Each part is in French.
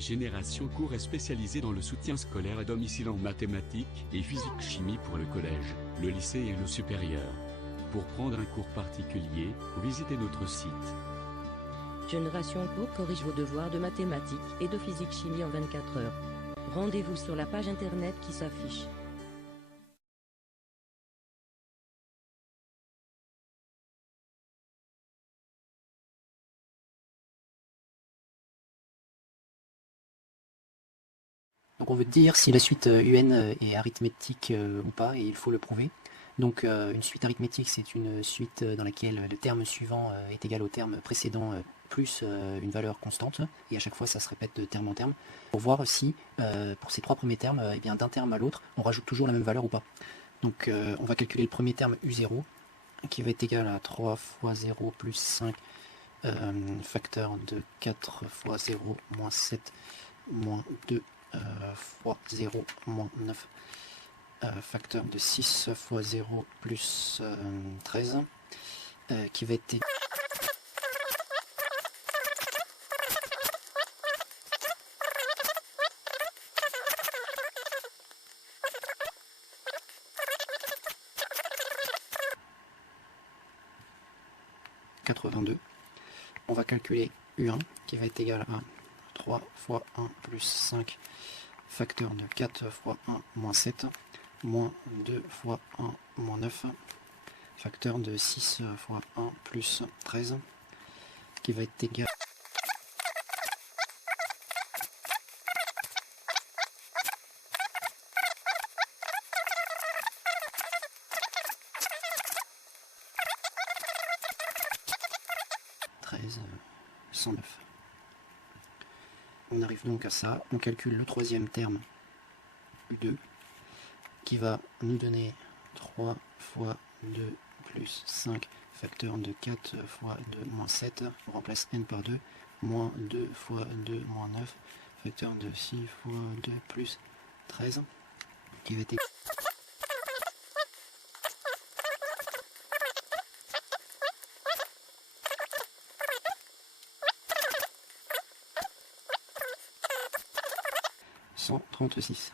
Génération Cours est spécialisée dans le soutien scolaire à domicile en mathématiques et physique-chimie pour le collège, le lycée et le supérieur. Pour prendre un cours particulier, visitez notre site. Génération Cours corrige vos devoirs de mathématiques et de physique-chimie en 24 heures. Rendez-vous sur la page internet qui s'affiche. Donc on veut dire si la suite UN est arithmétique ou pas, et il faut le prouver. Donc une suite arithmétique, c'est une suite dans laquelle le terme suivant est égal au terme précédent plus une valeur constante, et à chaque fois ça se répète de terme en terme, pour voir si pour ces trois premiers termes, eh bien d'un terme à l'autre, on rajoute toujours la même valeur ou pas. Donc on va calculer le premier terme U0, qui va être égal à 3 fois 0 plus 5, facteur de 4 fois 0 moins 7 moins 2 fois 0 moins 9, facteur de 6 fois 0 plus 13, qui va être ...82. On va calculer U1 qui va être égal à 3 fois 1 plus 5, facteur de 4 fois 1 moins 7, moins 2 fois 1 moins 9, facteur de 6 fois 1 plus 13, qui va être égal à 109. On arrive donc à ça, on calcule le troisième terme U2 qui va nous donner 3 fois 2 plus 5 facteur de 4 fois 2 moins 7, on remplace n par 2, moins 2 fois 2 moins 9, facteur de 6 fois 2 plus 13, qui va être 136.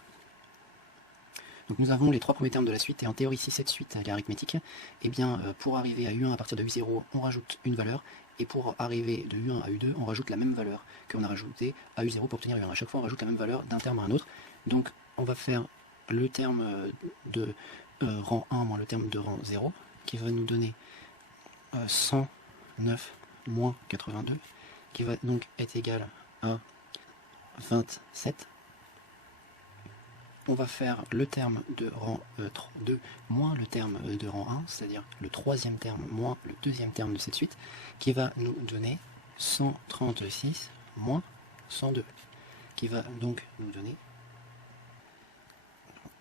Donc nous avons les trois premiers termes de la suite, et en théorie si cette suite est arithmétique, et bien pour arriver à U1 à partir de U0, on rajoute une valeur, et pour arriver de U1 à U2, on rajoute la même valeur qu'on a rajoutée à U0 pour obtenir U1. À chaque fois on rajoute la même valeur d'un terme à un autre. Donc on va faire le terme de rang 1 moins le terme de rang 0, qui va nous donner 109 moins 82, qui va donc être égal à 27. On va faire le terme de rang 2 moins le terme de rang 1, c'est-à-dire le troisième terme moins le deuxième terme de cette suite, qui va nous donner 136 moins 102, qui va donc nous donner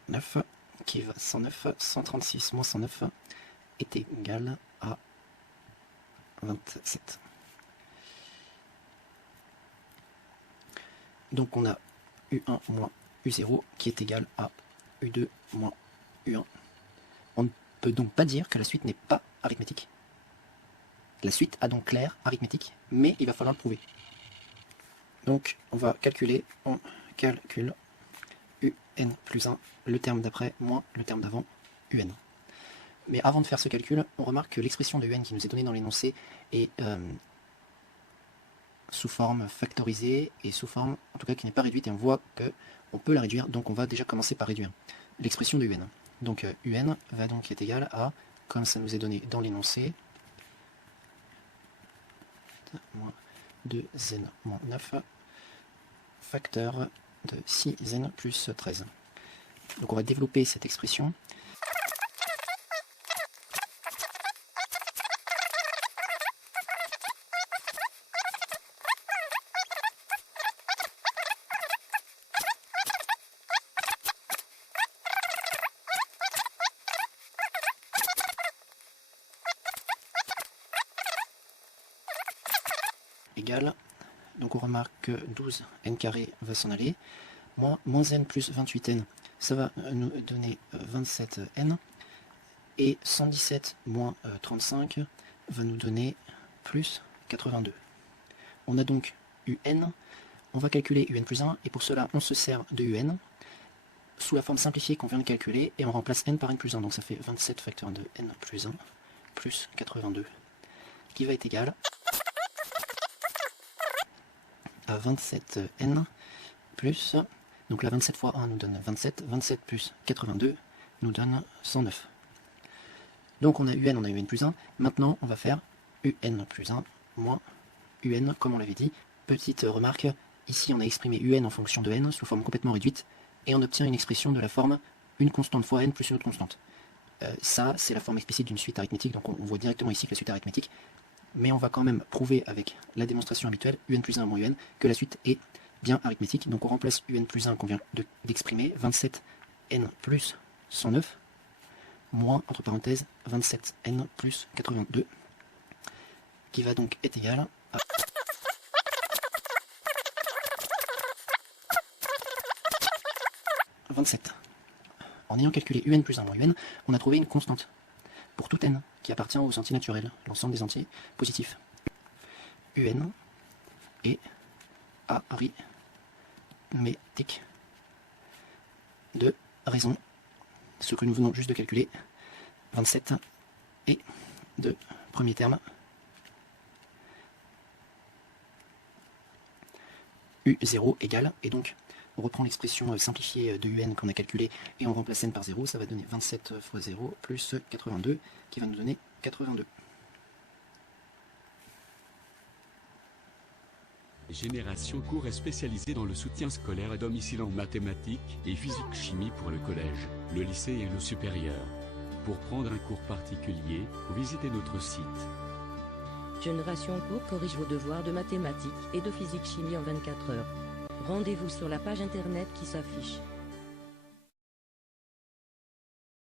9, qui va 109, 136 moins 109 est égal à 27. Donc on a U1 moins U0 qui est égal à U2 moins U1. On ne peut donc pas dire que la suite n'est pas arithmétique. La suite a donc l'air arithmétique, mais il va falloir le prouver. Donc on va calculer, on calcule UN plus 1, le terme d'après moins le terme d'avant, UN. Mais avant de faire ce calcul, on remarque que l'expression de UN qui nous est donnée dans l'énoncé est sous forme factorisée et sous forme, en tout cas qui n'est pas réduite, et on voit que on peut la réduire, donc on va déjà commencer par réduire l'expression de UN. Donc UN va donc être égal à, comme ça nous est donné dans l'énoncé, moins 2n moins 9, facteur de 6n plus 13. Donc on va développer cette expression. Égale, donc on remarque que 12n carré va s'en aller, moins n plus 28n, ça va nous donner 27n, et 117 moins 35 va nous donner plus 82. On a donc un On va calculer un plus 1 et pour cela on se sert de un sous la forme simplifiée qu'on vient de calculer et on remplace n par n plus 1. Donc ça fait 27 facteur de n plus 1 plus 82 qui va être égal à 27n plus, donc là 27 fois 1 nous donne 27, 27 plus 82 nous donne 109. Donc on a un plus 1, maintenant on va faire un plus 1 moins un comme on l'avait dit. Petite remarque, ici on a exprimé un en fonction de n sous forme complètement réduite et on obtient une expression de la forme une constante fois n plus une autre constante. Ça c'est la forme explicite d'une suite arithmétique, donc on voit directement ici que la suite est arithmétique, mais on va quand même prouver avec la démonstration habituelle un plus 1 moins un que la suite est bien arithmétique. Donc on remplace un plus 1 qu'on vient d'exprimer, 27n plus 109 moins, entre parenthèses, 27n plus 82 qui va donc être égal à 27. En ayant calculé un plus 1 moins un, on a trouvé une constante pour tout n qui appartient aux entiers naturels, l'ensemble des entiers positifs. Un est arithmétique de raison, ce que nous venons juste de calculer, 27 et de premier terme, U0 égale, et donc on reprend l'expression simplifiée de un qu'on a calculée et on remplace n par 0, ça va donner 27 fois 0 plus 82 qui va nous donner 82. Génération Cours est spécialisée dans le soutien scolaire à domicile en mathématiques et physique-chimie pour le collège, le lycée et le supérieur. Pour prendre un cours particulier, visitez notre site. Génération Cours corrige vos devoirs de mathématiques et de physique-chimie en 24 heures. Rendez-vous sur la page internet qui s'affiche.